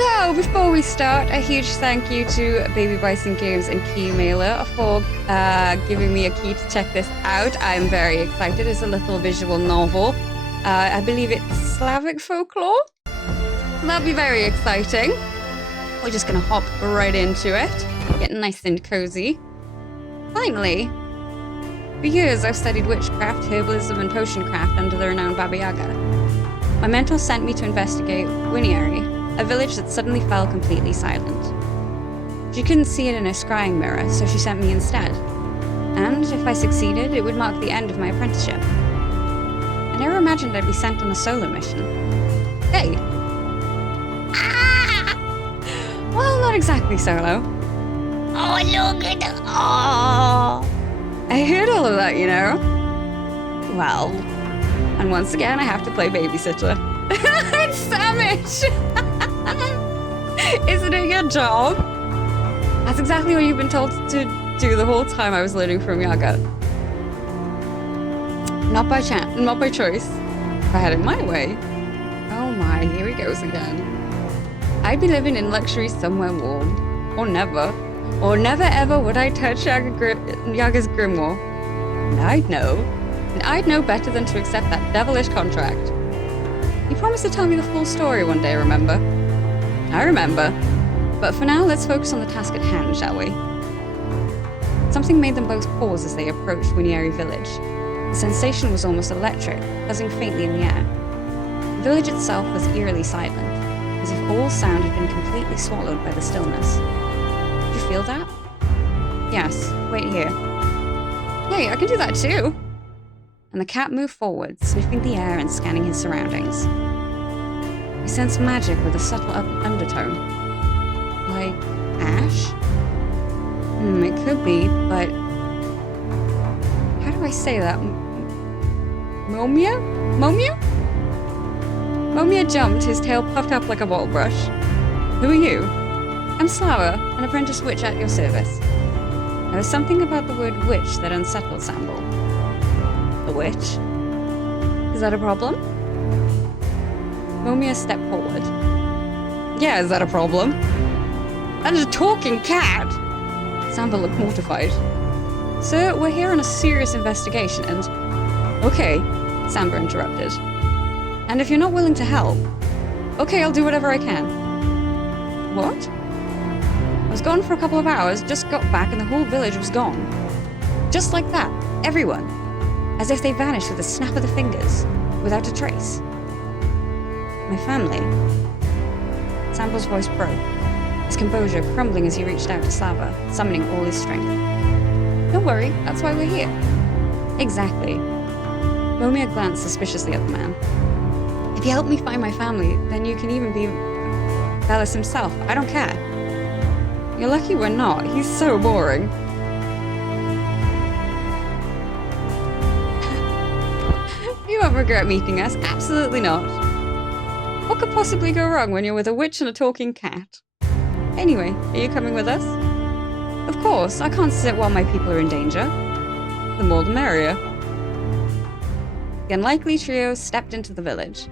go! Before we start, a huge thank you to Baby Bison Games and Keymailer for giving me a key to check this out. I'm very excited. It's a little visual novel. I believe it's Slavic folklore. That'll be very exciting. We're just gonna hop right into it. Get nice and cozy. Finally! For years, I've studied witchcraft, herbalism, and potion craft under the renowned Baba Yaga. My mentor sent me to investigate Winiari, a village that suddenly fell completely silent. She couldn't see it in her scrying mirror, so she sent me instead. And if I succeeded, it would mark the end of my apprenticeship. I never imagined I'd be sent on a solo mission. Hey! Ah! Well, not exactly solo. Oh, look at it! Oh! I heard all of that, you know? Well, and once again, I have to play babysitter. It's Samish! Isn't it your job? That's exactly what you've been told to do the whole time I was learning from Yaga. Not by chance, not by choice. If I had it my way. Oh my, here he goes again. I'd be living in luxury somewhere warm. Or never. Or never ever would I touch Yaga's grimoire. And I'd know better than to accept that devilish contract. You promised to tell me the full story one day, remember? I remember. But for now, let's focus on the task at hand, shall we? Something made them both pause as they approached Winiari village. The sensation was almost electric, buzzing faintly in the air. The village itself was eerily silent, as if all sound had been completely swallowed by the stillness. Did you feel that? Yes, wait here. Hey, I can do that too! And the cat moved forward, sniffing the air and scanning his surroundings. I sensed magic with a subtle undertone. Like ash? It could be, but... How do I say that? Momia? Momia? Momia jumped, his tail puffed up like a bottle brush. Who are you? I'm Slava, an apprentice witch at your service. There was something about the word witch that unsettled Sambal. The witch? Is that a problem? Momia stepped forward. Yeah, is that a problem? And a talking cat! Sambal looked mortified. Sir, we're here on a serious investigation and... Okay, Samba interrupted. And if you're not willing to help... Okay, I'll do whatever I can. What? I was gone for a couple of hours, just got back and the whole village was gone. Just like that, everyone. As if they vanished with a snap of the fingers, without a trace. My family. Sambal's voice broke, his composure crumbling as he reached out to Slava, summoning all his strength. Don't worry, that's why we're here. Exactly. Momia glanced suspiciously at the man. If you help me find my family, then you can even be Velas himself. I don't care. You're lucky we're not. He's so boring. You won't regret meeting us. Absolutely not. What could possibly go wrong when you're with a witch and a talking cat? Anyway, are you coming with us? Of course, I can't sit while my people are in danger. The more the merrier. The unlikely trio stepped into the village.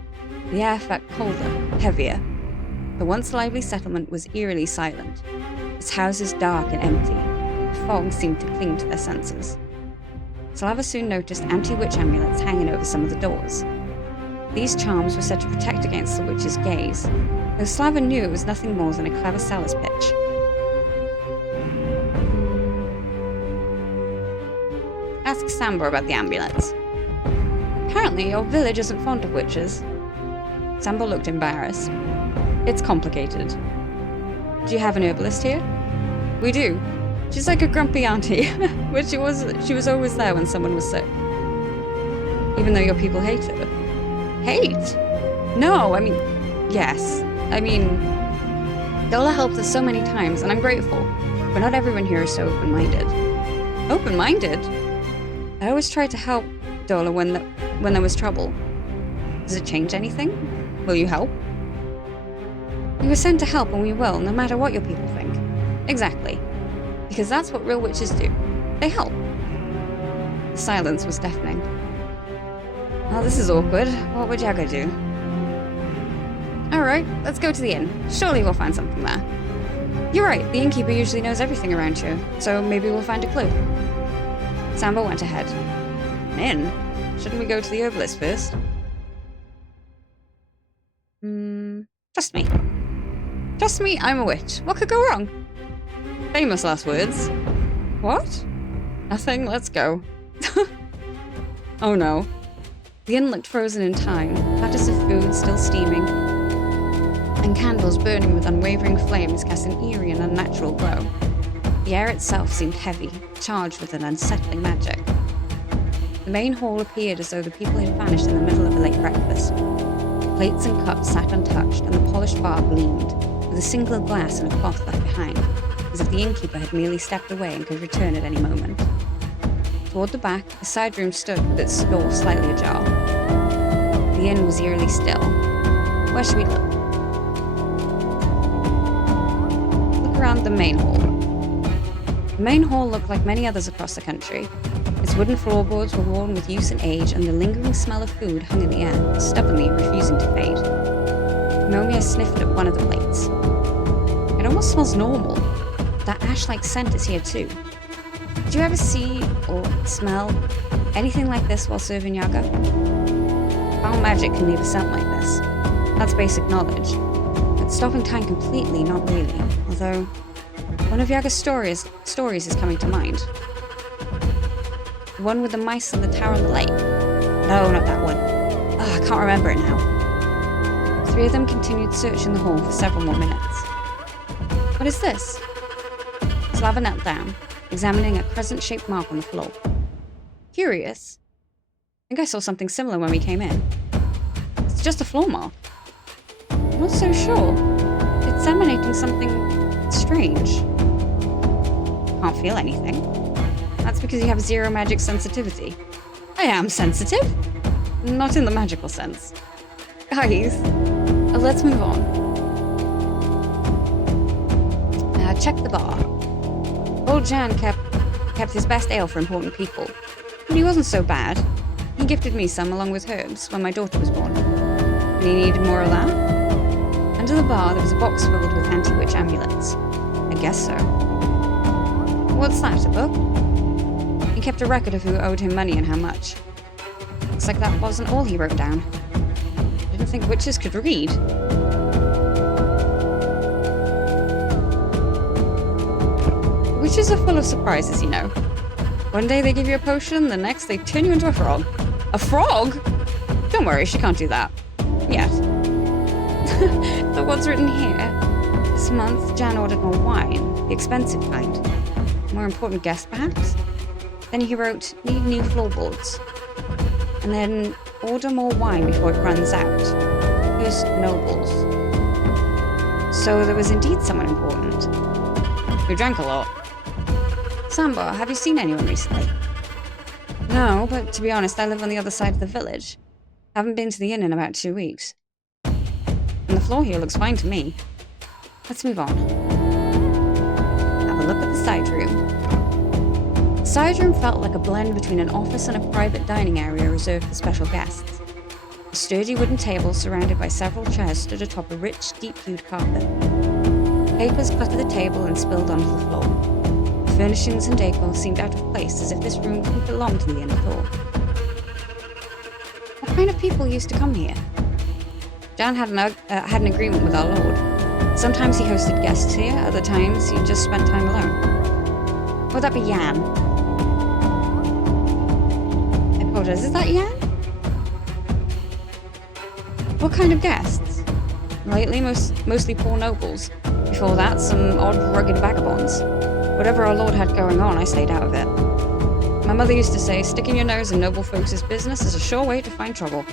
The air felt colder, heavier. The once lively settlement was eerily silent, its houses dark and empty. The fog seemed to cling to their senses. Slava soon noticed anti-witch amulets hanging over some of the doors. These charms were said to protect against the witch's gaze, though Slava knew it was nothing more than a clever seller's pitch. Ask Samba about the amulets. Apparently, your village isn't fond of witches. Samba looked embarrassed. It's complicated. Do you have an herbalist here? We do. She's like a grumpy auntie, but she was always there when someone was sick. Even though your people hate her. Hate? No, I mean, yes. I mean, Dola helped us so many times, and I'm grateful, but not everyone here is so open-minded. Open-minded? I always tried to help Dola when there was trouble. Does it change anything? Will you help? We were sent to help, and we will, no matter what your people think. Exactly. Because that's what real witches do. They help. The silence was deafening. Well, this is awkward. What would Yaga do? Alright, let's go to the inn. Surely we'll find something there. You're right, the innkeeper usually knows everything around here, so maybe we'll find a clue. Samba went ahead. An inn? Shouldn't we go to the herbalist first? Trust me. Trust me, I'm a witch. What could go wrong? Famous last words. What? Nothing, let's go. Oh no. The inn looked frozen in time, platters of food still steaming, and candles burning with unwavering flames cast an eerie and unnatural glow. The air itself seemed heavy, charged with an unsettling magic. The main hall appeared as though the people had vanished in the middle of a late breakfast. Plates and cups sat untouched, and the polished bar gleamed, with a single glass and a cloth left behind, as if the innkeeper had merely stepped away and could return at any moment. Toward the back, a side room stood with its door slightly ajar. The inn was eerily still. Where should we look? Look around the main hall. The main hall looked like many others across the country. Its wooden floorboards were worn with use and age, and the lingering smell of food hung in the air, stubbornly refusing to fade. Momia sniffed at one of the plates. It almost smells normal. That ash-like scent is here too. Did you ever see or smell anything like this while serving Yaga? Foul magic can leave a scent like this. That's basic knowledge. But stopping time completely, not really. Although, one of Yaga's stories is coming to mind. The one with the mice and the tower on the lake. No, not that one. Oh, I can't remember it now. The three of them continued searching the hall for several more minutes. What is this? Slava knelt down, examining a crescent-shaped mark on the floor. Curious. I think I saw something similar when we came in. It's just a floor mark. I'm not so sure. It's emanating something strange. Can't feel anything. That's because you have zero magic sensitivity. I am sensitive. Not in the magical sense. Guys, let's move on. Check the bar. Old Jan kept his best ale for important people. But he wasn't so bad. He gifted me some along with herbs when my daughter was born. And he needed more of that? Under the bar there was a box filled with anti-witch amulets. I guess so. What's that, a book? He kept a record of who owed him money and how much. Looks like that wasn't all he wrote down. I didn't think witches could read. Witches are full of surprises, you know. One day they give you a potion, the next they turn you into a frog. A frog? Don't worry, she can't do that. Yet. So what's written here? This month, Jan ordered more wine, the expensive kind. More important guest, perhaps? Then he wrote, need new floorboards. And then, order more wine before it runs out. First, nobles. So there was indeed someone important. Who drank a lot. Samba, have you seen anyone recently? No, but to be honest, I live on the other side of the village. Haven't been to the inn in about 2 weeks. And the floor here looks fine to me. Let's move on. Have a look at the side room. The side room felt like a blend between an office and a private dining area reserved for special guests. A sturdy wooden table surrounded by several chairs stood atop a rich, deep-hued carpet. Papers cluttered the table and spilled onto the floor. Furnishings and decor seemed out of place, as if this room didn't belong to the inn at all. What kind of people used to come here? Jan had an agreement with our lord. Sometimes he hosted guests here, other times he just spent time alone. Would that be Jan? I apologize, is that Jan? What kind of guests? Lately, mostly poor nobles. Before that, some odd, rugged vagabonds. Whatever our lord had going on, I stayed out of it. My mother used to say, sticking your nose in noble folks' business is a sure way to find trouble.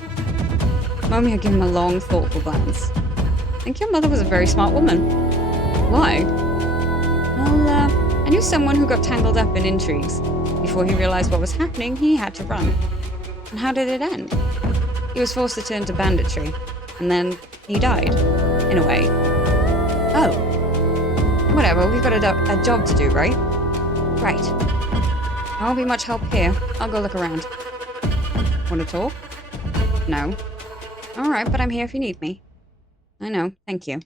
Mommy had given him a long, thoughtful glance. I think your mother was a very smart woman. Why? Well, I knew someone who got tangled up in intrigues. Before he realized what was happening, he had to run. And how did it end? He was forced to turn to banditry. And then he died. In a way. Oh. Whatever, we've got a job to do, right? Right. I won't be much help here. I'll go look around. Want to talk? No. Alright, but I'm here if you need me. I know, thank you.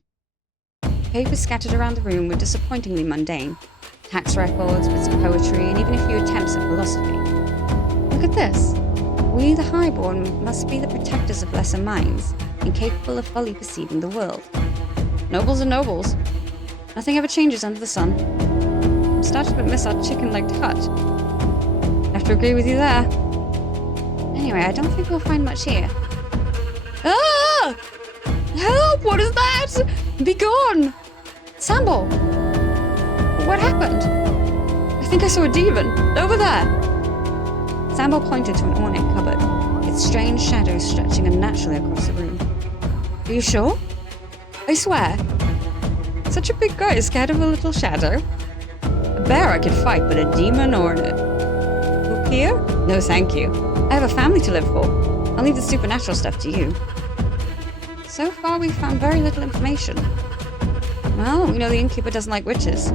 Papers scattered around the room were disappointingly mundane. Tax records, bits of poetry, and even a few attempts at philosophy. Look at this. We, the highborn, must be the protectors of lesser minds, incapable of fully perceiving the world. Nobles are nobles. Nothing ever changes under the sun. I'm starting to miss our chicken-legged hut. I have to agree with you there. Anyway, I don't think we'll find much here. Ah! Help! What is that? Be gone! Sambo! What happened? I think I saw a demon. Over there! Sambo pointed to an ornate cupboard, its strange shadows stretching unnaturally across the room. Are you sure? I swear. Such a big guy scared of a little shadow? A bear I could fight, but a demon or a here? No, thank you. I have a family to live for. I'll leave the supernatural stuff to you. So far, we've found very little information. Well, we know the innkeeper doesn't like witches.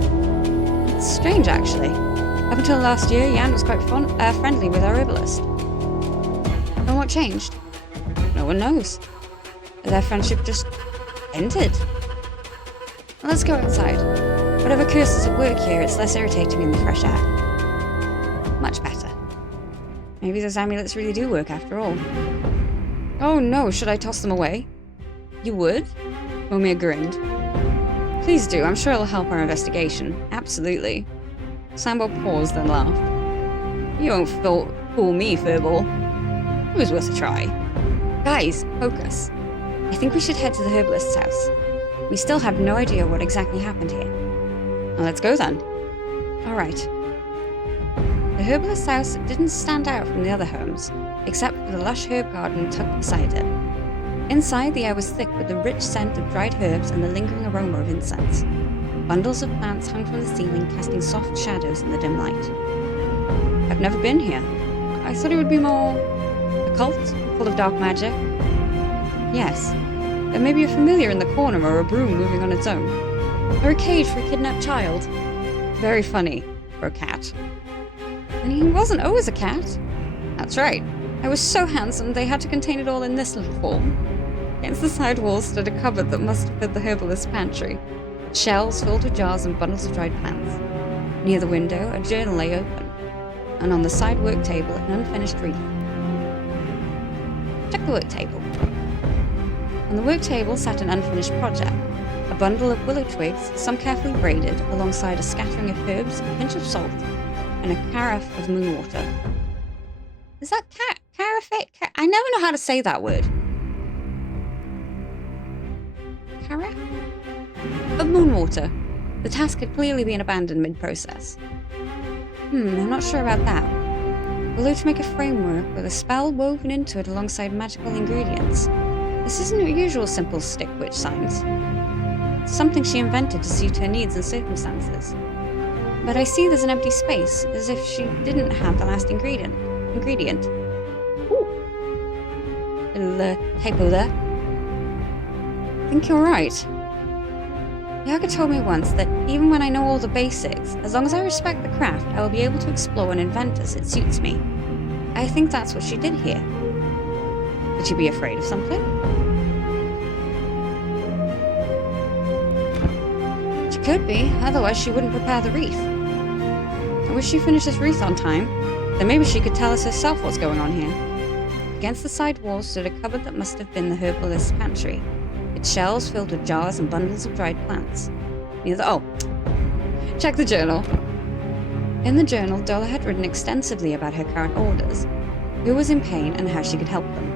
It's strange, actually. Up until last year, Jan was quite friendly with our herbalist. And what changed? No one knows. Their friendship just ended. Well, let's go outside. Whatever curses at work here, it's less irritating in the fresh air. Much better. Maybe those amulets really do work after all. Oh no, should I toss them away? You would? Momir grinned. Please do, I'm sure it'll help our investigation. Absolutely. Sambo paused, then laughed. You won't fool me, Furball. It was worth a try. Guys, focus. I think we should head to the herbalist's house. We still have no idea what exactly happened here. Well, let's go then. Alright. The herbalist's house didn't stand out from the other homes, except for the lush herb garden tucked beside it. Inside, the air was thick with the rich scent of dried herbs and the lingering aroma of incense. Bundles of plants hung from the ceiling, casting soft shadows in the dim light. I've never been here. I thought it would be more occult, full of dark magic. Yes, there may be a familiar in the corner or a broom moving on its own. Or a cage for a kidnapped child. Very funny for a cat. And he wasn't always a cat. That's right. I was so handsome they had to contain it all in this little form. Against the side wall stood a cupboard that must have been the herbalist's pantry. Shelves filled with jars and bundles of dried plants. Near the window, a journal lay open, and on the side work table, an unfinished wreath. Check the work table. On the work table sat an unfinished project, a bundle of willow twigs, some carefully braided, alongside a scattering of herbs, a pinch of salt, and a carafe of moon water. Is that carafe? I never know how to say that word. Carafe? Of moon water. The task had clearly been abandoned mid-process. I'm not sure about that. Although to make a framework with a spell woven into it alongside magical ingredients. This isn't your usual simple stick witch science. It's something she invented to suit her needs and circumstances. But I see there's an empty space, as if she didn't have the last ingredient. Ooh. Little typo there. I think you're right. Yaga told me once that even when I know all the basics, as long as I respect the craft, I will be able to explore and invent as it suits me. I think that's what she did here. Could she be afraid of something? She could be, otherwise she wouldn't prepare the wreath. I wish she finished this wreath on time. Then maybe she could tell us herself what's going on here. Against the side wall stood a cupboard that must have been the herbalist's pantry, its shelves filled with jars and bundles of dried plants. Check the journal. In the journal, Dola had written extensively about her current orders, who was in pain and how she could help them.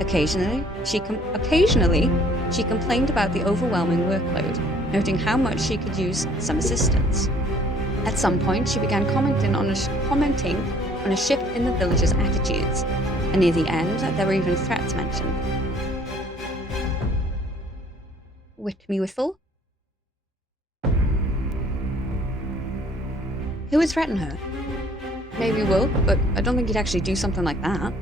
Occasionally, she complained about the overwhelming workload, noting how much she could use some assistance. At some point, she began commenting on a shift in the villagers' attitudes, and near the end, there were even threats mentioned. Whip me whistle. Who would threaten her? Maybe Will, but I don't think he'd actually do something like that.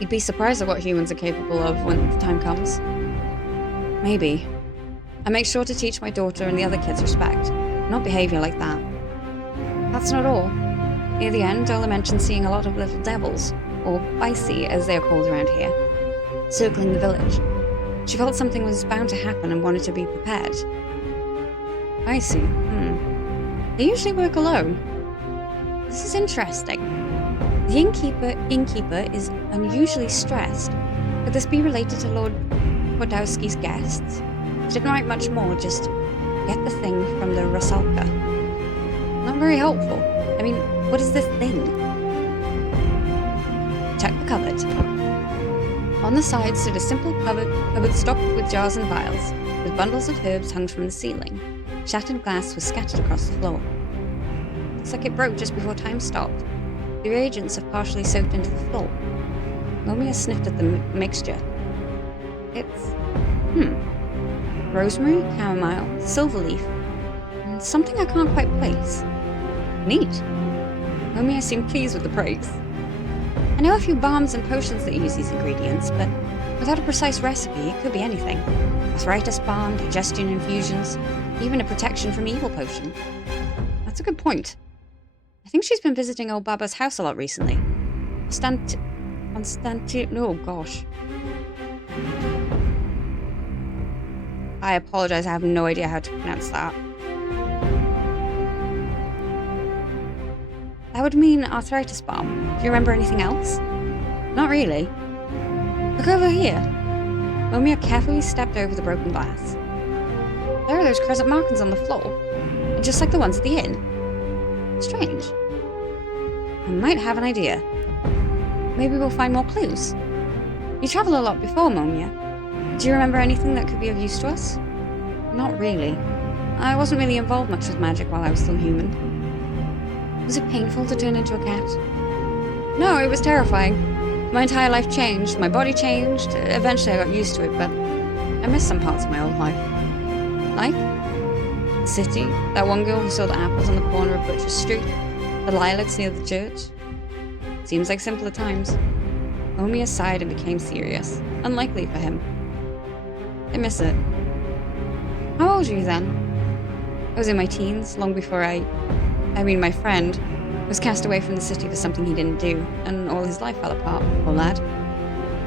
You'd be surprised at what humans are capable of when the time comes. Maybe. I make sure to teach my daughter and the other kids respect, not behavior like that. That's not all. Near the end, Dola mentioned seeing a lot of little devils, or Bicey as they are called around here, circling the village. She felt something was bound to happen and wanted to be prepared. I see. They usually work alone. This is interesting. The innkeeper is unusually stressed. Could this be related to Lord Podowski's guests? She didn't write much more, just get the thing from the Rusalka. Not very helpful. I mean, what is this thing? Check the cupboard. On the side stood a simple cupboard stocked with jars and vials, with bundles of herbs hung from the ceiling. Shattered glass was scattered across the floor. Looks like it broke just before time stopped. The reagents have partially soaked into the floor. Momia sniffed at the mixture. It's... rosemary, chamomile, silver leaf, and something I can't quite place. Neat. Momia seemed pleased with the praise. I know a few balms and potions that use these ingredients, but without a precise recipe, it could be anything. Arthritis balm, digestion infusions, even a protection from evil potion. That's a good point. I think she's been visiting old Baba's house a lot recently. Oh gosh. I apologize, I have no idea how to pronounce that. That would mean arthritis balm. Do you remember anything else? Not really. Look over here. Momia carefully stepped over the broken glass. There are those crescent markings on the floor, just like the ones at the inn. Strange. I might have an idea. Maybe we'll find more clues. You traveled a lot before, Momia. Do you remember anything that could be of use to us? Not really. I wasn't really involved much with magic while I was still human. Was it painful to turn into a cat? No, it was terrifying. My entire life changed, my body changed. Eventually I got used to it, but I missed some parts of my old life. Like? The city, that one girl who sold apples on the corner of Butcher Street, the lilacs near the church. Seems like simpler times. Momia sighed and became serious. Unlikely for him. I miss it. How old were you then? I was in my teens, long before my friend was cast away from the city for something he didn't do, and all his life fell apart, poor lad.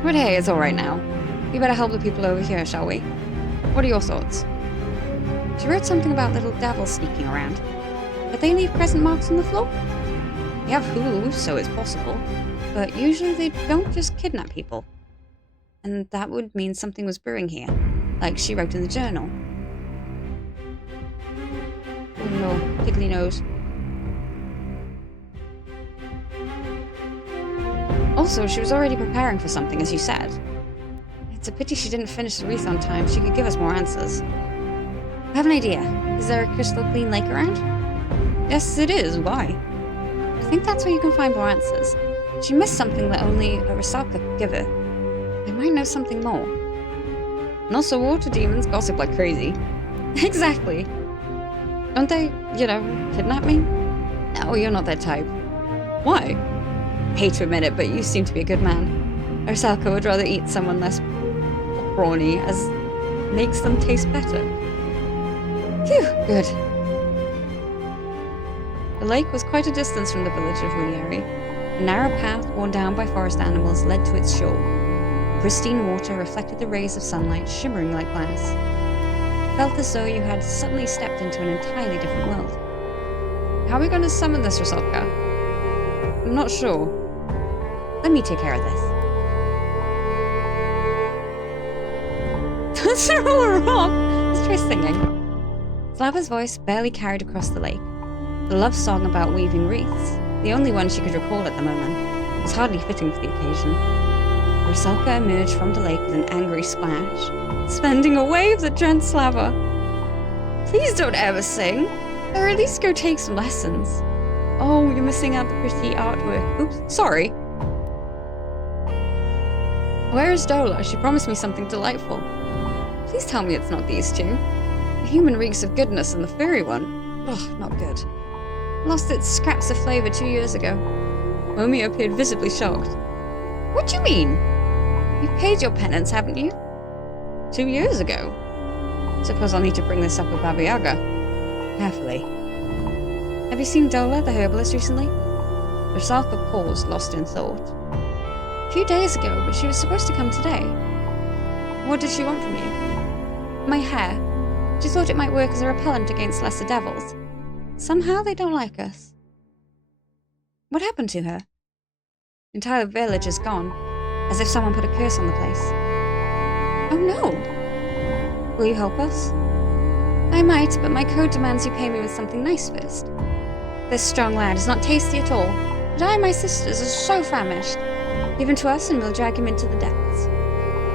But hey, it's alright now. We better help the people over here, shall we? What are your thoughts? She wrote something about little devils sneaking around. But they leave crescent marks on the floor? They have hooves, so it's possible. But usually they don't just kidnap people. And that would mean something was brewing here, like she wrote in the journal. Oh no, piggly nose. Also, she was already preparing for something, as you said. It's a pity she didn't finish the wreath on time. She could give us more answers. I have an idea. Is there a crystal clean lake around? Yes, it is. Why? I think that's where you can find more answers. She missed something that only a Rusalka could give her. They might know something more. And also, water demons gossip like crazy. Exactly. Don't they, kidnap me? No, you're not that type. Why? I hate to admit it, but you seem to be a good man. Rusalka would rather eat someone less brawny, as makes them taste better. Phew, good. The lake was quite a distance from the village of Winieri. A narrow path worn down by forest animals led to its shore. Pristine water reflected the rays of sunlight, shimmering like glass. It felt as though you had suddenly stepped into an entirely different world. How are we going to summon this Rusalka? I'm not sure. Let me take care of this. Let's roll a rock! Let's try singing. Slava's voice barely carried across the lake. The love song about weaving wreaths, the only one she could recall at the moment, was hardly fitting for the occasion. Rusalka emerged from the lake with an angry splash, spending a wave that drenched Slava. Please don't ever sing, or at least go take some lessons. Oh, you're missing out the pretty artwork. Oops, sorry. Where is Dola? She promised me something delightful. Please tell me it's not these two. The human reeks of goodness and the furry one. Ugh, not good. Lost its scraps of flavor 2 years ago. Momia appeared visibly shocked. What do you mean? You've paid your penance, haven't you? 2 years ago. Suppose I'll need to bring this up with Baba Yaga. Carefully. Have you seen Dola, the herbalist, recently? Rusalka paused, lost in thought. A few days ago, but she was supposed to come today. What did she want from you? My hair. She thought it might work as a repellent against lesser devils. Somehow they don't like us. What happened to her? The entire village is gone, as if someone put a curse on the place. Oh no! Will you help us? I might, but my code demands you pay me with something nice first. This strong lad is not tasty at all, but I and my sisters are so famished. Give him to us and we'll drag him into the depths.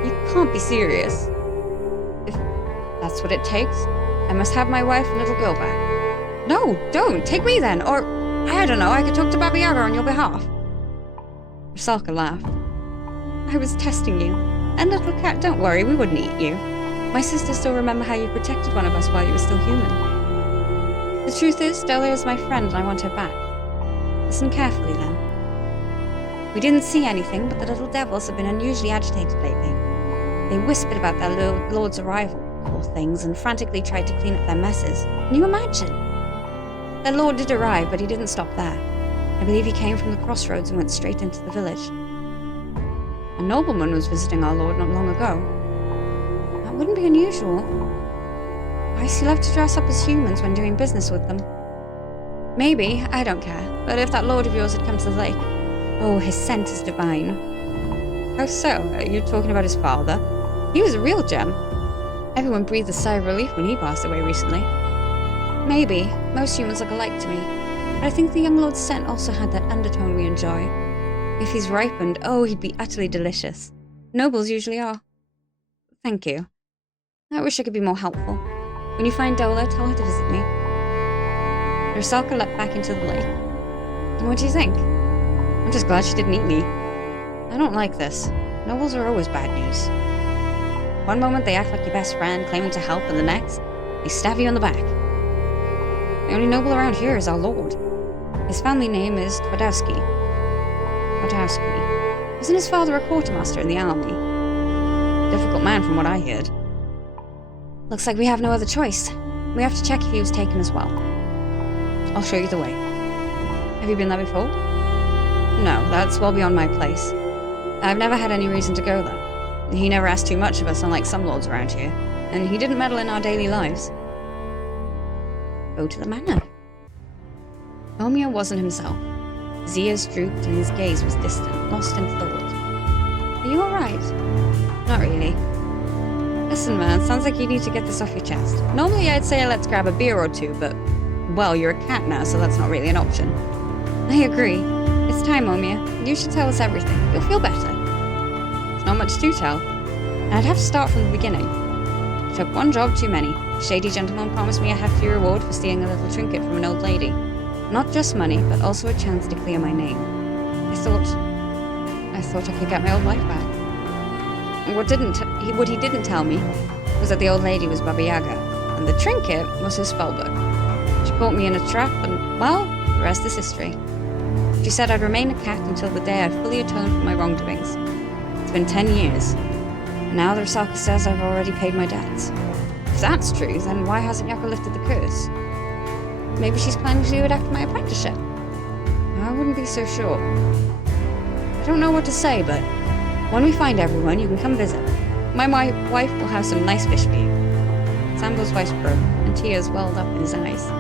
You can't be serious. If that's what it takes, I must have my wife and little girl back. No, don't! Take me then, or, I don't know, I could talk to Baba Yaga on your behalf. Rusalka laughed. I was testing you. And little cat, don't worry, we wouldn't eat you. My sisters still remember how you protected one of us while you were still human. The truth is, Della is my friend and I want her back. Listen carefully then. We didn't see anything, but the little devils have been unusually agitated lately. They whispered about their lord's arrival, poor things, and frantically tried to clean up their messes. Can you imagine? Their lord did arrive, but he didn't stop there. I believe he came from the crossroads and went straight into the village. A nobleman was visiting our lord not long ago. That wouldn't be unusual. Icy love to dress up as humans when doing business with them. Maybe, I don't care, but if that lord of yours had come to the lake, oh, his scent is divine. How so? Are you talking about his father? He was a real gem. Everyone breathed a sigh of relief when he passed away recently. Maybe. Most humans look alike to me. But I think the young lord's scent also had that undertone we enjoy. If he's ripened, oh, he'd be utterly delicious. Nobles usually are. Thank you. I wish I could be more helpful. When you find Dola, tell her to visit me. Rusalka leapt back into the lake. What do you think? I'm just glad she didn't eat me. I don't like this. Nobles are always bad news. One moment they act like your best friend, claiming to help, and the next, they stab you in the back. The only noble around here is our lord. His family name is Twardowski. Twardowski. Wasn't his father a quartermaster in the army? Difficult man from what I heard. Looks like we have no other choice. We have to check if he was taken as well. I'll show you the way. Have you been there before? No, that's well beyond my place. I've never had any reason to go there. He never asked too much of us, unlike some lords around here, and he didn't meddle in our daily lives. Go to the manor. Romeo wasn't himself. His ears drooped and his gaze was distant, lost into the wood. Are you alright? Not really. Listen, man, sounds like you need to get this off your chest. Normally I'd say let's grab a beer or two, but, well, you're a cat now, so that's not really an option. I agree. It's time, Omia. You should tell us everything. You'll feel better. There's not much to tell. And I'd have to start from the beginning. I took one job too many. A shady gentleman promised me a hefty reward for stealing a little trinket from an old lady. Not just money, but also a chance to clear my name. I thought I could get my old life back. What he didn't tell me was that the old lady was Baba Yaga, and the trinket was his spellbook. She caught me in a trap, and, well, the rest is history. She said I'd remain a cat until the day I fully atoned for my wrongdoings. It's been 10 years, and now the Rusalka says I've already paid my debts. If that's true, then why hasn't Yaga lifted the curse? Maybe she's planning to do it after my apprenticeship. I wouldn't be so sure. I don't know what to say, but when we find everyone, you can come visit. My wife will have some nice fish for you. Sambo's voice broke, and tears welled up in his eyes.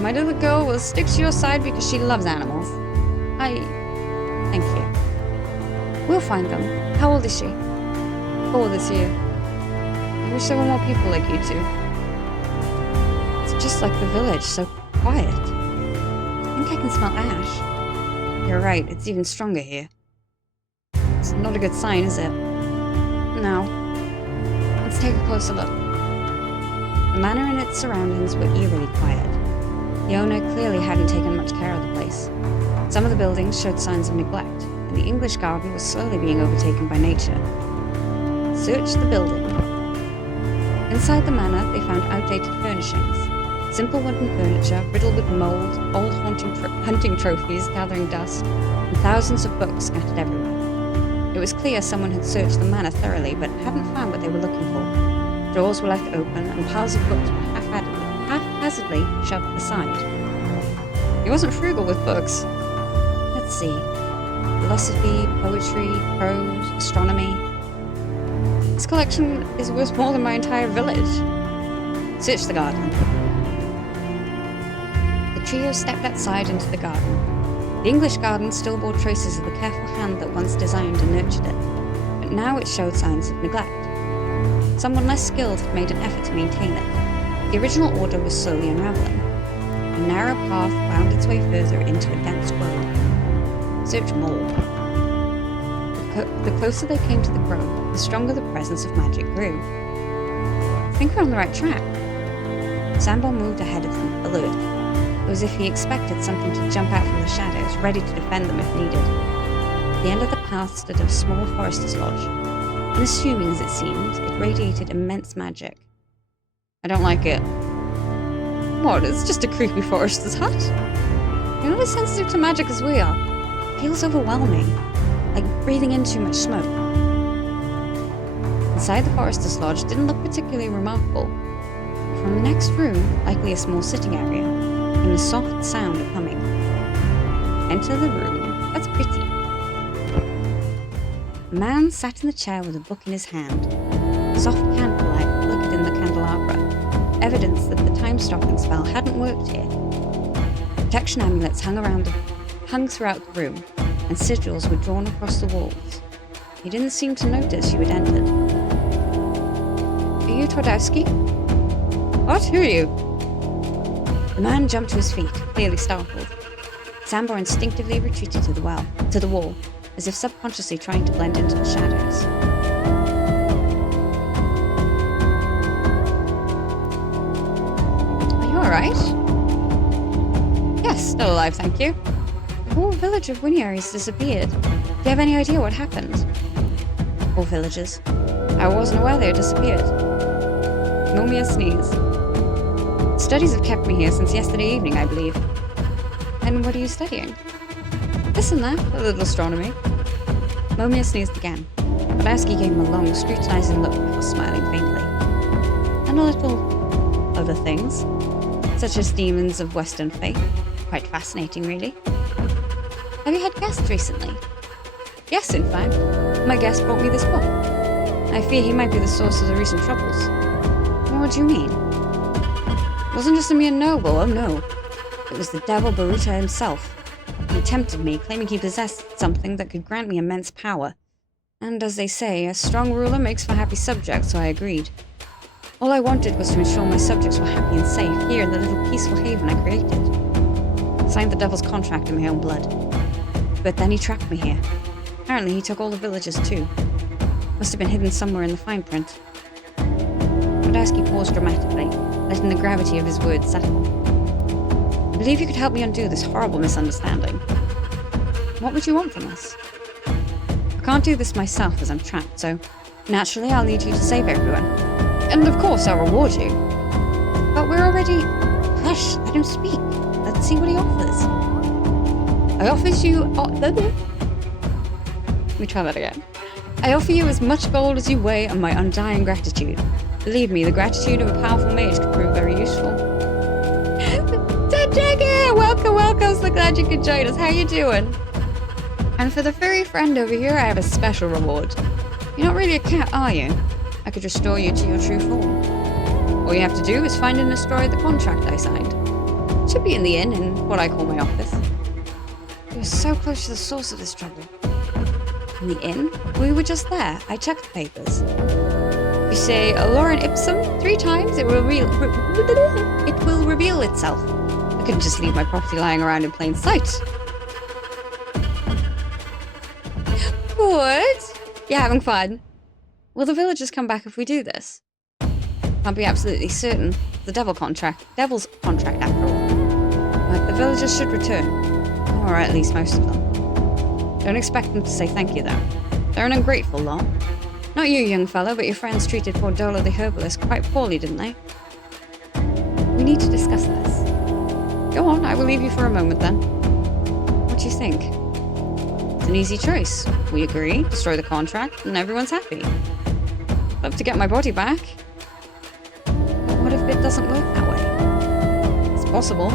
My little girl will stick to your side because she loves animals. Thank you. We'll find them. How old is she? 4 this year. I wish there were more people like you two. It's just like the village, so quiet. I think I can smell ash. You're right, it's even stronger here. It's not a good sign, is it? No. Let's take a closer look. The manor and its surroundings were eerily quiet. The owner clearly hadn't taken much care of the place. Some of the buildings showed signs of neglect, and the English garden was slowly being overtaken by nature. Search the building. Inside the manor, they found outdated furnishings. Simple wooden furniture, riddled with mold, old hunting trophies gathering dust, and thousands of books scattered everywhere. It was clear someone had searched the manor thoroughly, but hadn't found what they were looking for. Doors were left open, and piles of books were haphazardly shoved aside. He wasn't frugal with books. Let's see. Philosophy, poetry, prose, astronomy. This collection is worth more than my entire village. Search the garden. The trio stepped outside into the garden. The English garden still bore traces of the careful hand that once designed and nurtured it, but now it showed signs of neglect. Someone less skilled had made an effort to maintain it. The original order was slowly unraveling. A narrow path wound its way further into a dense grove. Search more. The closer they came to the grove, the stronger the presence of magic grew. I think we're on the right track. Sambor moved ahead of them, alert. It was as if he expected something to jump out from the shadows, ready to defend them if needed. At the end of the path stood a small forester's lodge. Unassuming as it seemed, it radiated immense magic. I don't like it. What, it's just a creepy forester's hut? You're not as sensitive to magic as we are. It feels overwhelming, like breathing in too much smoke. Inside the forester's lodge didn't look particularly remarkable. From the next room, likely a small sitting area, came the soft sound of humming. Enter the room. That's pretty. A man sat in the chair with a book in his hand. Soft candlelight flickered in the candelabra, evidence that the time-stopping spell hadn't worked here. Protection amulets hung throughout the room, and sigils were drawn across the walls. He didn't seem to notice you had entered. Are you Twardowski? What? Who are you? The man jumped to his feet, clearly startled. Sambor instinctively retreated to the wall, as if subconsciously trying to blend into the shadows. Are you alright? Yes, still alive, thank you. The whole village of Winiar has disappeared. Do you have any idea what happened? All villagers. I wasn't aware they had disappeared. Momia sneezed. Studies have kept me here since yesterday evening, I believe. And what are you studying? This and that, a little astronomy. Momia sneezed again. Twardowski gave him a long, scrutinizing look before smiling faintly. And a little other things, such as demons of Western faith. Quite fascinating, really. Have you had guests recently? Yes, in fact. My guest brought me this book. I fear he might be the source of the recent troubles. What do you mean? It wasn't just a mere noble, oh no. It was the devil Baruta himself. He tempted me, claiming he possessed something that could grant me immense power. And as they say, a strong ruler makes for happy subjects, so I agreed. All I wanted was to ensure my subjects were happy and safe here in the little peaceful haven I created. Signed the devil's contract in my own blood. But then he trapped me here. Apparently he took all the villagers too. Must have been hidden somewhere in the fine print. Twardowski paused dramatically, letting the gravity of his words settle. I believe you could help me undo this horrible misunderstanding. What would you want from us? I can't do this myself as I'm trapped, so naturally I'll need you to save everyone. And of course I'll reward you. But we're already... Hush, let him speak. Let's see what he offers. I offers you... Let me try that again. I offer you as much gold as you weigh and my undying gratitude. Believe me, the gratitude of a powerful mage could prove very useful. Jagger! Welcome, so glad you could join us. How you doing? And for the furry friend over here, I have a special reward. You're not really a cat, are you? I could restore you to your true form. All you have to do is find and destroy the contract I signed. It should be in the inn, in what I call my office. You're so close to the source of this trouble. In the inn? We were just there. I checked the papers. If you say Lauren Ipsum 3 times, it will reveal itself. I couldn't just leave my property lying around in plain sight. What? You're having fun. Will the villagers come back if we do this? Can't be absolutely certain. The devil's contract after all. But the villagers should return. Or at least most of them. Don't expect them to say thank you though. They're an ungrateful lot. Not you, young fellow, but your friends treated poor Dola the herbalist quite poorly, didn't they? We need to discuss this. Go on, I will leave you for a moment then. What do you think? It's an easy choice. We agree, destroy the contract, and everyone's happy. Love to get my body back. But what if it doesn't work that way? It's possible.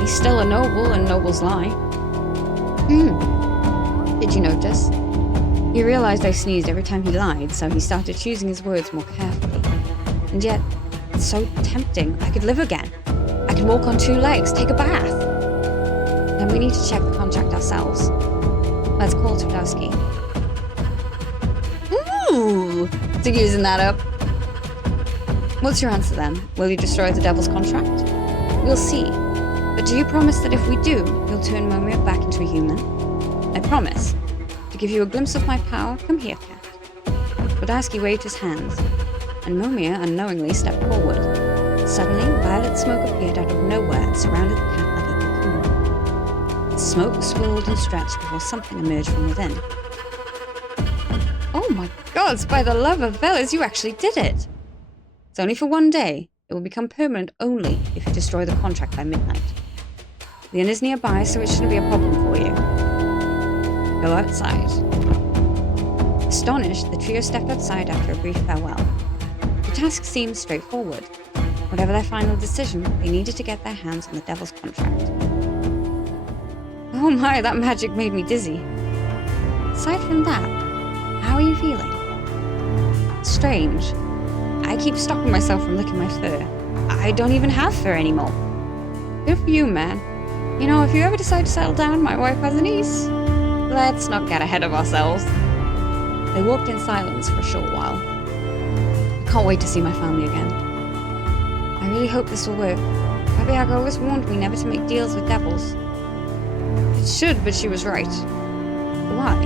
He's still a noble, and nobles lie. Did you notice? He realized I sneezed every time he lied, so he started choosing his words more carefully. And yet, it's so tempting. I could live again. I could walk on 2 legs, take a bath. Then we need to check the contract ourselves. Let's call Twardowski. Ooh! So using that up. What's your answer then? Will you destroy the devil's contract? We'll see. But do you promise that if we do, you'll turn Momia back into a human? I promise. To give you a glimpse of my power, come here, cat. Twardowski waved his hands, and Momia unknowingly stepped forward. Suddenly, violet smoke appeared out of nowhere and surrounded the cat like a cocoon. The smoke swirled and stretched before something emerged from within. Oh my gods, by the love of Velas, you actually did it! It's only for 1 day. It will become permanent only if you destroy the contract by midnight. The inn is nearby, so it shouldn't be a problem for you. Go outside. Astonished, the trio stepped outside after a brief farewell. The task seemed straightforward. Whatever their final decision, they needed to get their hands on the devil's contract. Oh my, that magic made me dizzy. Aside from that, how are you feeling? Strange. I keep stopping myself from licking my fur. I don't even have fur anymore. Good for you, man. You know, if you ever decide to settle down, my wife has a niece. Let's not get ahead of ourselves. They walked in silence for a short while. I can't wait to see my family again. I really hope this will work. Baba Yaga always warned me never to make deals with devils. It should, but she was right. Why?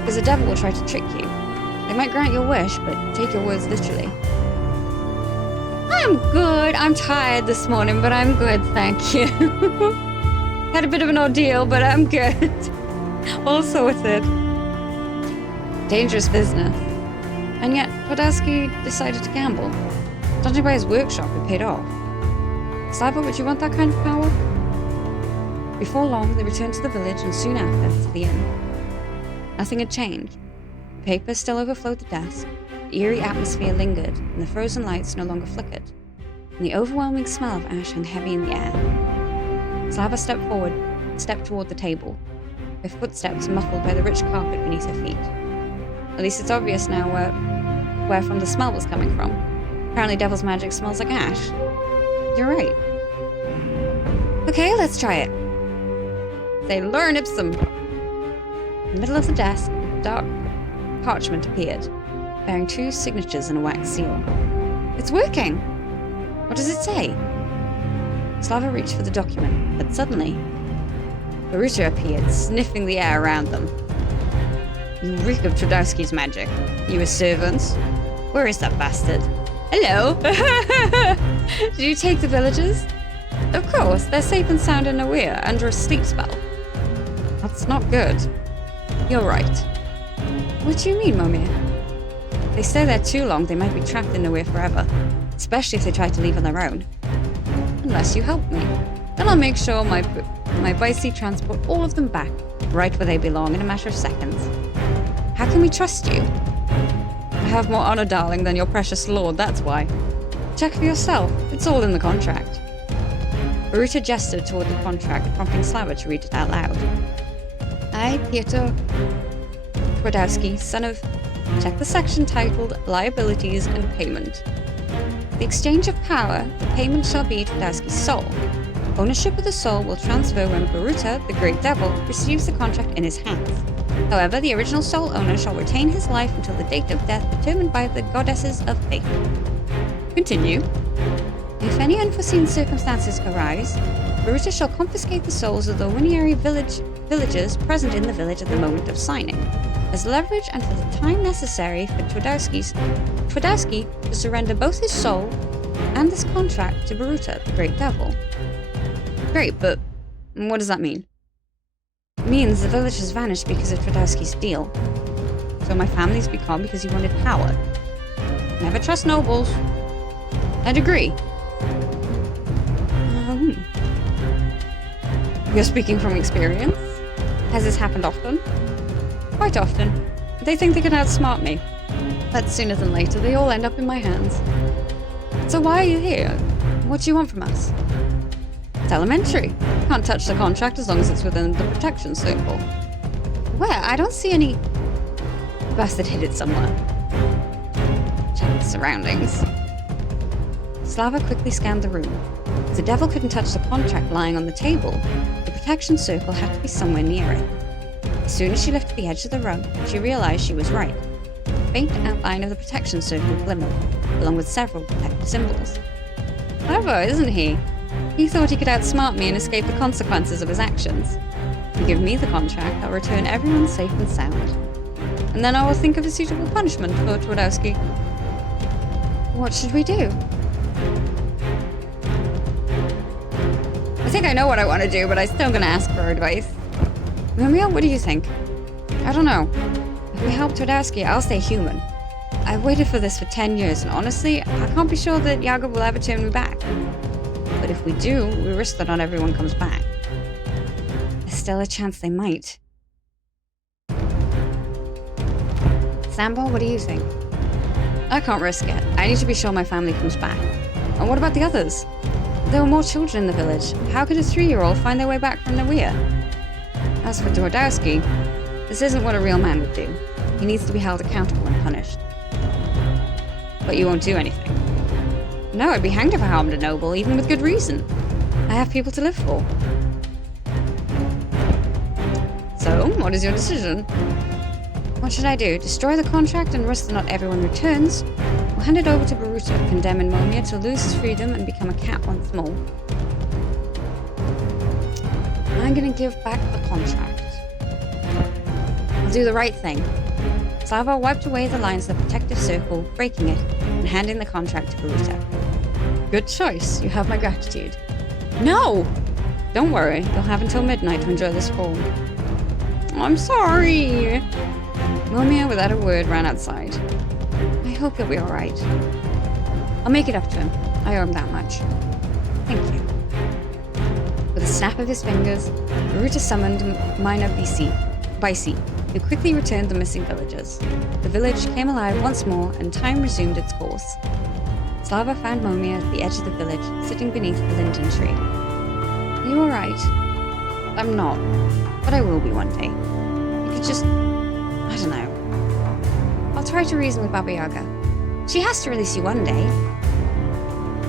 Because a devil will try to trick you. They might grant your wish, but take your words literally. I'm good. I'm tired this morning, but I'm good, thank you. Had a bit of an ordeal, but I'm good. All sorted. Dangerous business. And yet, Twardowski decided to gamble. Judging by his workshop, it paid off. Slava, would you want that kind of power? Before long, they returned to the village and soon after to the inn. Nothing had changed. The paper still overflowed the desk, the eerie atmosphere lingered, and the frozen lights no longer flickered, and the overwhelming smell of ash hung heavy in the air. Slava stepped toward the table, her footsteps muffled by the rich carpet beneath her feet. At least it's obvious now where from the smell was coming from. Apparently devil's magic smells like ash. You're right. Okay, let's try it. Say learn ipsum. In the middle of the desk, a dark parchment appeared, bearing 2 signatures and a wax seal. It's working! What does it say? Slava reached for the document, but suddenly, Baruta appeared, sniffing the air around them. You reek of Twardowski's magic. You a servant? Where is that bastard? Hello! Did you take the villagers? Of course, they're safe and sound in Nawir, under a sleep spell. That's not good. You're right. What do you mean, Momia? If they stay there too long, they might be trapped in Nawir forever. Especially if they try to leave on their own. Unless you help me. Then I'll make sure my Bicey transport all of them back, right where they belong in a matter of seconds. How can we trust you? I have more honor, darling, than your precious lord, that's why. Check for yourself. It's all in the contract. Baruta gestured toward the contract, prompting Slava to read it out loud. I, Pietro Twardowski, son of... Check the section titled Liabilities and Payment. The exchange of power, the payment shall be Twardowski's soul. Ownership of the soul will transfer when Baruta, the Great Devil, receives the contract in his hands. However, the original soul owner shall retain his life until the date of death determined by the goddesses of fate. Continue. If any unforeseen circumstances arise, Baruta shall confiscate the souls of the Winiari villagers present in the village at the moment of signing, as leverage and for the time necessary for Twardowski to surrender both his soul and this contract to Baruta, the Great Devil. Great, but what does that mean? It means the village has vanished because of Twardowski's deal. So my family's become because he wanted power. Never trust nobles. I'd agree. You're speaking from experience? Has this happened often? Quite often. They think they can outsmart me. But sooner than later, they all end up in my hands. So why are you here? What do you want from us? It's elementary. Can't touch the contract as long as it's within the protection circle. Where? I don't see any... Bastard hid it somewhere. Check the surroundings. Slava quickly scanned the room. If the devil couldn't touch the contract lying on the table, the protection circle had to be somewhere near it. As soon as she lifted the edge of the rug, she realized she was right. A faint outline of the protection circle glimmered, along with several protective symbols. Clever, isn't he? He thought he could outsmart me and escape the consequences of his actions. If you give me the contract, I'll return everyone safe and sound. And then I will think of a suitable punishment for Twardowski. What should we do? I think I know what I want to do, but I'm still going to ask for advice. Romeo, what do you think? I don't know. If we help Twardowski, I'll stay human. I've waited for this for 10 years, and honestly, I can't be sure that Yaga will ever turn me back. But if we do, we risk that not everyone comes back. There's still a chance they might. Sambo, what do you think? I can't risk it. I need to be sure my family comes back. And what about the others? There were more children in the village. How could a 3-year-old find their way back from Nawir? As for Twardowski, this isn't what a real man would do. He needs to be held accountable and punished. But you won't do anything. No, I'd be hanged if I harmed a noble, even with good reason. I have people to live for. So, what is your decision? What should I do? Destroy the contract and risk that not everyone returns? Or hand it over to Baruta, condemning Momia to lose his freedom and become a cat once more? I'm gonna give back the contract. I'll do the right thing. Slava wiped away the lines of the protective circle, breaking it, and handing the contract to Baruta. Good choice. You have my gratitude. No! Don't worry. You'll have until midnight to enjoy this fall. I'm sorry. Momia, without a word, ran outside. I hope you'll be alright. I'll make it up to him. I owe him that much. Thank you. With a snap of his fingers, Baruta summoned Minor Bisi, who quickly returned the missing villagers. The village came alive once more, and time resumed its course. Slava found Momia at the edge of the village, sitting beneath the linden tree. Are you alright? I'm not, but I will be one day. You could just... I don't know. I'll try to reason with Baba Yaga. She has to release you one day.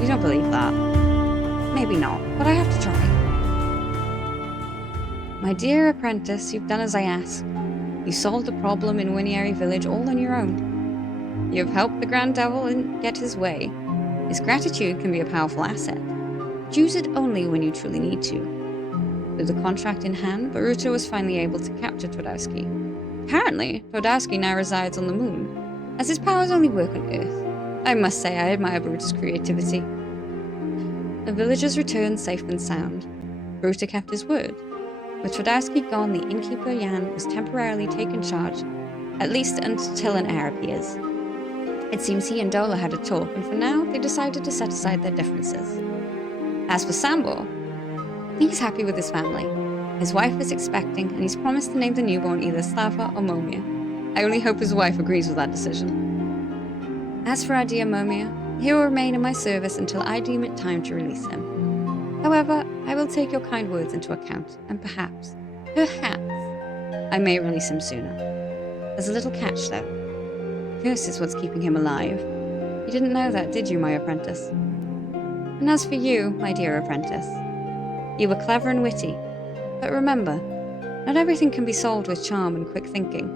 You don't believe that? Maybe not, but I have to try. My dear apprentice, you've done as I asked. You solved the problem in Winiari village all on your own. You have helped the Grand Devil get his way. His gratitude can be a powerful asset. Choose it only when you truly need to. With the contract in hand, Baruta was finally able to capture Twardowski. Apparently, Twardowski now resides on the moon, as his powers only work on Earth. I must say I admire Baruta's creativity. The villagers returned safe and sound. Baruta kept his word. With Twardowski gone, the innkeeper Jan was temporarily taken charge, at least until an heir appears. It seems he and Dola had a talk, and for now, they decided to set aside their differences. As for Sambo, he's happy with his family. His wife is expecting, and he's promised to name the newborn either Slava or Momia. I only hope his wife agrees with that decision. As for our dear Momia, he will remain in my service until I deem it time to release him. However, I will take your kind words into account, and perhaps, I may release him sooner. There's a little catch, though. Curse is what's keeping him alive. You didn't know that, did you, my apprentice? And as for you, my dear apprentice, you were clever and witty, but remember, not everything can be solved with charm and quick thinking.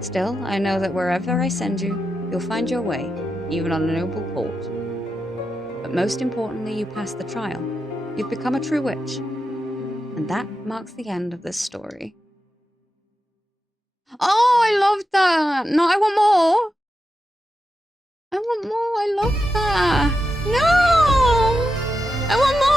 Still, I know that wherever I send you, you'll find your way, even on a noble court. But most importantly, you passed the trial. You've become a true witch. And that marks the end of this story. Oh, I love that! No, I want more! I want more, I love that! No! I want more!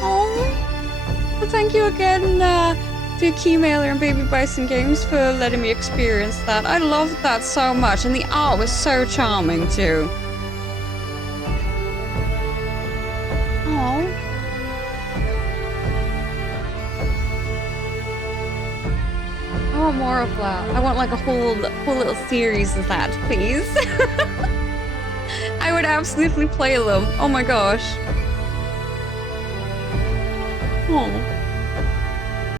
Oh, well, thank you again to Keymailer and Baby Bison Games for letting me experience that. I loved that so much, and the art was so charming too. Oh. I want more of that. I want like a whole little series of that, please. I would absolutely play them. Oh my gosh. Oh.